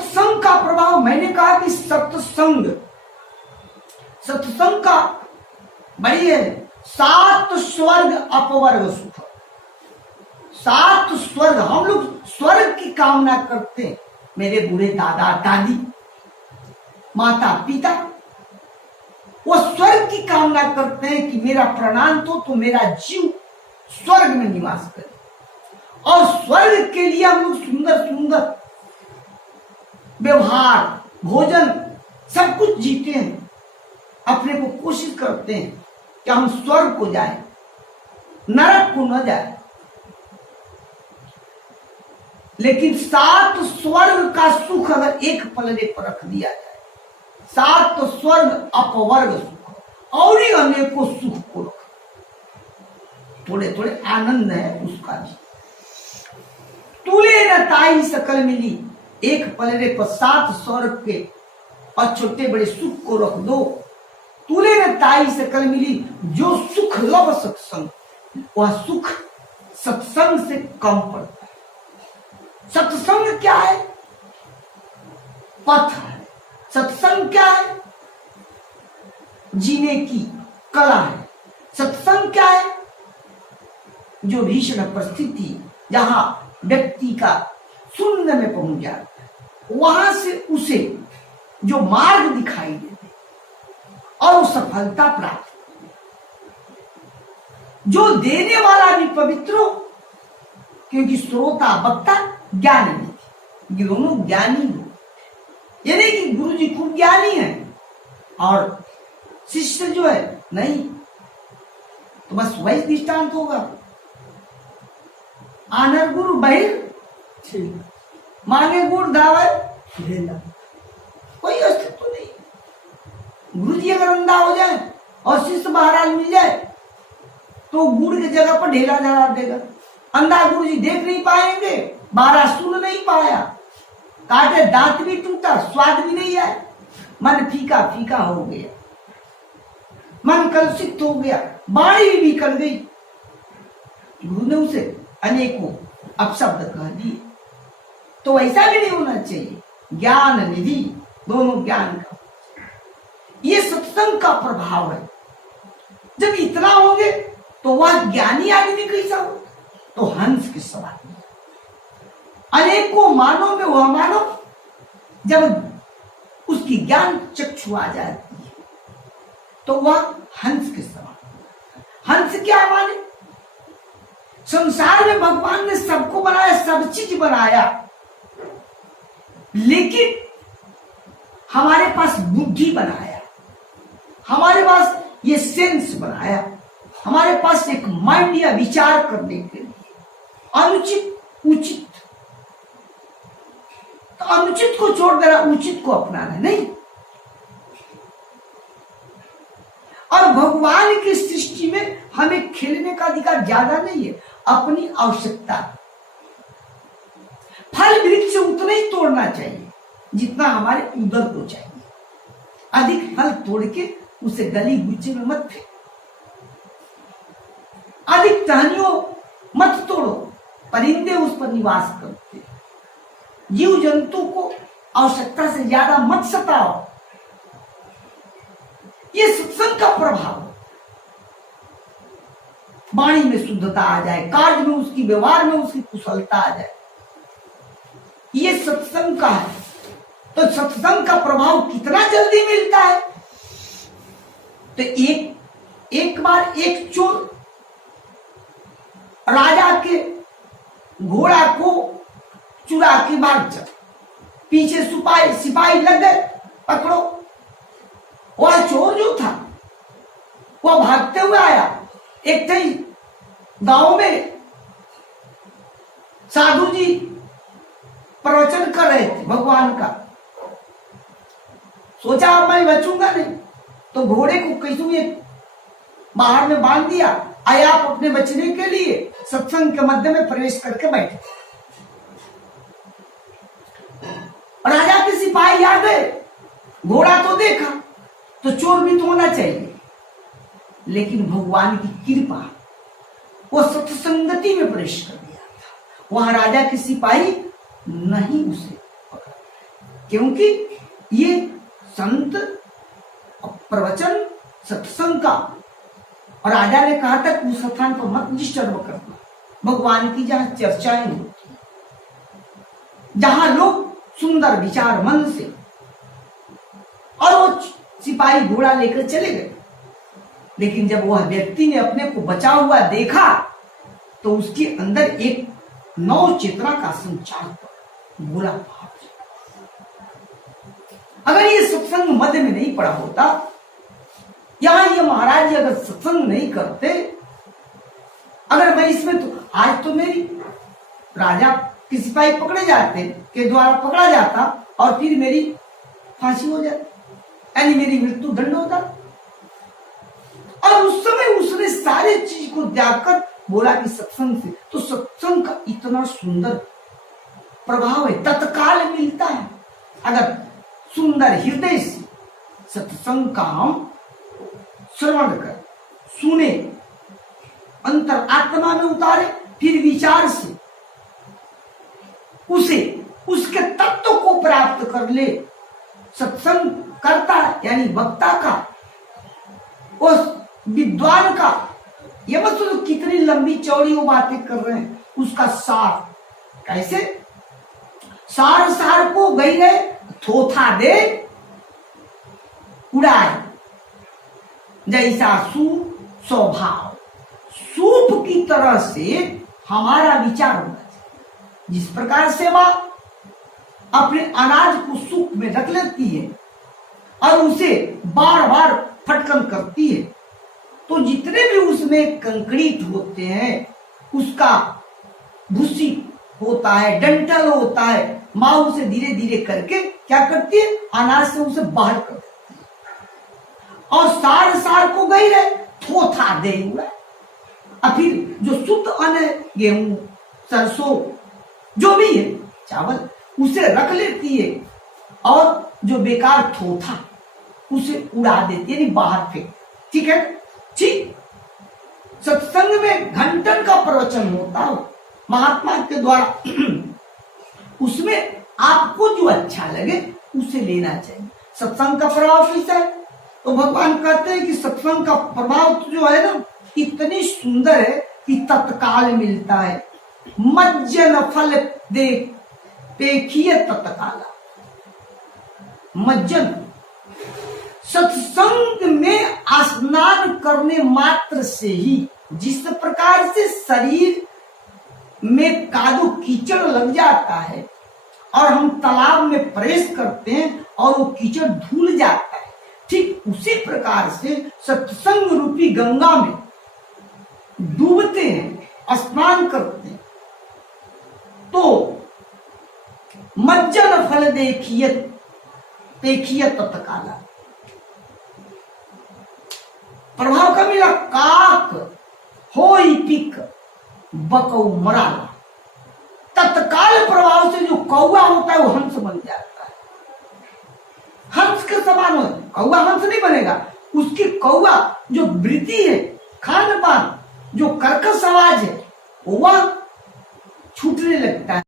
सत्संग का प्रभाव, मैंने कहा कि सत्संग का बड़ी है। 7 स्वर्ग अपवर्ग सुख, 7 स्वर्ग। हम लोग स्वर्ग की कामना करते हैं। मेरे बूढ़े दादा दादी, माता पिता, वो स्वर्ग की कामना करते हैं कि मेरा प्राणांत हो तो मेरा जीव स्वर्ग में निवास करे। और स्वर्ग के लिए हम लोग सुंदर सुंदर व्यवहार, भोजन, सब कुछ जीते हैं। अपने को कोशिश करते हैं कि हम स्वर्ग को जाएं, नरक को न जाए। लेकिन 7 स्वर्ग का सुख अगर एक पलड़े पर रख दिया जाए, 7 स्वर्ग अपवर्ग सुख और ही अनेकों सुख को रख, थोड़े थोड़े आनंद है उसका भी। तूले न ताई सकल मिली, एक पलड़े पर 7 स्वर्ग के और छोटे बड़े सुख को रख दो। तूले न ताई सकल मिली, जो सुख लव सत्संग, वह सुख सत्संग से कम पड़ता है। सत्संग क्या है? पथ है। सत्संग क्या है? जीने की कला है। सत्संग क्या है? जो भीषण परिस्थिति जहां व्यक्ति का शून्य में पहुंच जाता है, वहां से उसे जो मार्ग दिखाई देते और वो सफलता प्राप्त, जो देने वाला भी पवित्र हो, क्योंकि श्रोता वक्ता ज्ञानी नहीं, दोनों ज्ञानी हो। ये नहीं कि गुरु जी खूब ज्ञानी है और शिष्य जो है नहीं, तो बस वही दृष्टांत होगा। आनर गुरु बहिर मांगे गुड़ दावर, कोई अस्तित्व नहीं। गुरु जी अगर अंधा हो जाए और शिष्य महाराज मिल जाए तो गुड़ की जगह पर ढेला जला देगा। अंधा गुरु जी देख नहीं पाएंगे, 12 सुन नहीं पाया, काटे दांत भी टूटा, स्वाद भी नहीं आया, मन फीका फीका हो गया, मन कलुषित हो गया, वाणी भी कर गई। गुरु ने उसे अनेकों अपशब्द कह दिए। तो ऐसा भी नहीं होना चाहिए। ज्ञान निधि, दोनों ज्ञान का, ये सत्संग का प्रभाव है। जब इतना होंगे तो वह ज्ञानी आदमी कैसा हो? तो हंस के सवाल। अनेकों मानव में वह मानव जब उसकी ज्ञान चक्षु आ जाती है तो वह हंस के समान। हंस क्या माने? संसार में भगवान ने सबको बनाया, सब चीज बनाया, लेकिन हमारे पास बुद्धि बनाया, हमारे पास ये सेंस बनाया, हमारे पास एक माइंड या विचार करने के लिए अनुचित उचित, तो अनुचित को छोड़ देना, उचित को अपनाना नहीं। और भगवान की सृष्टि में हमें खेलने का अधिकार ज्यादा नहीं है, अपनी आवश्यकता। फल वृक्ष उतना ही तोड़ना चाहिए जितना हमारे उदर को चाहिए। अधिक फल तोड़ के उसे गली गुच्चे में मत फेंको, अधिक टहनियों मत तोड़ो, परिंदे उस पर निवास करते। जीव जंतु को आवश्यकता से ज्यादा मत सताओ। ये सत्संग का प्रभाव। वाणी में शुद्धता आ जाए, कार्य में उसकी, व्यवहार में उसकी कुशलता आ जाए, ये सत्संग का है। तो सत्संग का प्रभाव कितना जल्दी मिलता है? तो एक बार एक चोर राजा के घोड़ा को चुरा के भाग चला, पीछे सिपाही लग गए, पकड़ो। वह चोर जो था वह भागते हुए आया। एक थे गांव में साधु जी प्रवचन कर रहे थे भगवान का, सोचा अब मैं बचूंगा नहीं, तो घोड़े को कैसे बाहर में बांध दिया। आए आप अपने बचने के लिए सत्संग के मध्य में प्रवेश करके बैठे। राजा के सिपाही आ गए, घोड़ा तो देखा, तो चोर भी तो होना चाहिए, लेकिन भगवान की कृपा, वो सत्संगति में प्रवेश कर दिया था। वहां राजा के सिपाही नहीं उसे पकड़, क्योंकि ये संत प्रवचन सत्संग का, और राजा ने कहा था कि उस स्थान पर मत डिस्टर्ब करना, भगवान की जहां चर्चाएं होती, जहां लोग सुंदर विचार मन से, और वो सिपाही घोड़ा लेकर चले गए। लेकिन जब वह व्यक्ति ने अपने को बचा हुआ देखा तो उसके अंदर एक नव चेतना का संचार बोला। अगर ये सत्संग मध्य में नहीं पड़ा होता, यहां ये महाराज जी अगर सत्संग नहीं करते, अगर मैं इसमें, तो आज तो मेरी राजा के सिपाही पकड़े जाते, के द्वारा पकड़ा जाता और फिर मेरी फांसी हो जाती, यानी मेरी मृत्यु दंड होता। और उस समय उसने सारे चीज को त्याग कर बोला कि सत्संग से, तो सत्संग का इतना सुंदर प्रभाव है, तत्काल मिलता है। अगर सुंदर हृदय से सत्संग का हम श्रवण कर, सुने, अंतर आत्मा में उतारे, फिर विचार से उसे, उसके तत्व को प्राप्त कर ले। सत्संग करता यानी वक्ता का, उस विद्वान का, ये मत सोचो कितनी लंबी चौड़ी वो बातें कर रहे हैं, उसका सार कैसे, सार सार को गई रहे, थोथा दे उड़ाए, जैसा सूप स्वभाव, सूप की तरह से हमारा विचार होना चाहिए। जिस प्रकार से वह अपने अनाज को सूप में रख लेती है और उसे बार बार फटकन करती है, तो जितने भी उसमें कंक्रीट होते हैं, उसका भूसी होता है, डंठल होता है, माँ उसे धीरे धीरे करके क्या करती है, अनाज से उसे बाहर कर देती है। और सार सार को गई रहे, थोथा दे हुआ, और फिर जो शुद्ध अन्न है, गेहूं, सरसों, जो भी है, चावल, उसे रख लेती है, और जो बेकार थोथा उसे उड़ा देती है, यानी बाहर फेंक। ठीक है, ठीक। सत्संग में घंटन का प्रवचन होता हो महात्मा के द्वारा, उसमें आपको जो अच्छा लगे उसे लेना चाहिए। सत्संग का प्रभाव कैसा है, तो भगवान कहते हैं कि सत्संग का प्रभाव तो जो है ना, इतनी सुंदर है कि तत्काल मिलता है। मज्जन फल दे देखिए तत्काला, मज्जन, सत्संग में स्नान करने मात्र से ही जिस प्रकार से शरीर में कादो कीचड़ लग जाता है और हम तालाब में प्रवेश करते हैं और वो कीचड़ धुल जाता है, ठीक उसी प्रकार से सत्संग रूपी गंगा में डूबते हैं, स्नान करते हैं, तो मज्जन फल देखिए तत्काला, प्रभाव का मिला। काक होई पिक बकौ मराला, तत्काल प्रभाव से जो कौवा होता है वो हंस बन जाता है, हंस के समान हो। कौवा हंस नहीं बनेगा, उसकी कौवा जो वृत्ति है, खान पान, जो कर्कश आवाज है, वह छूटने लगता है।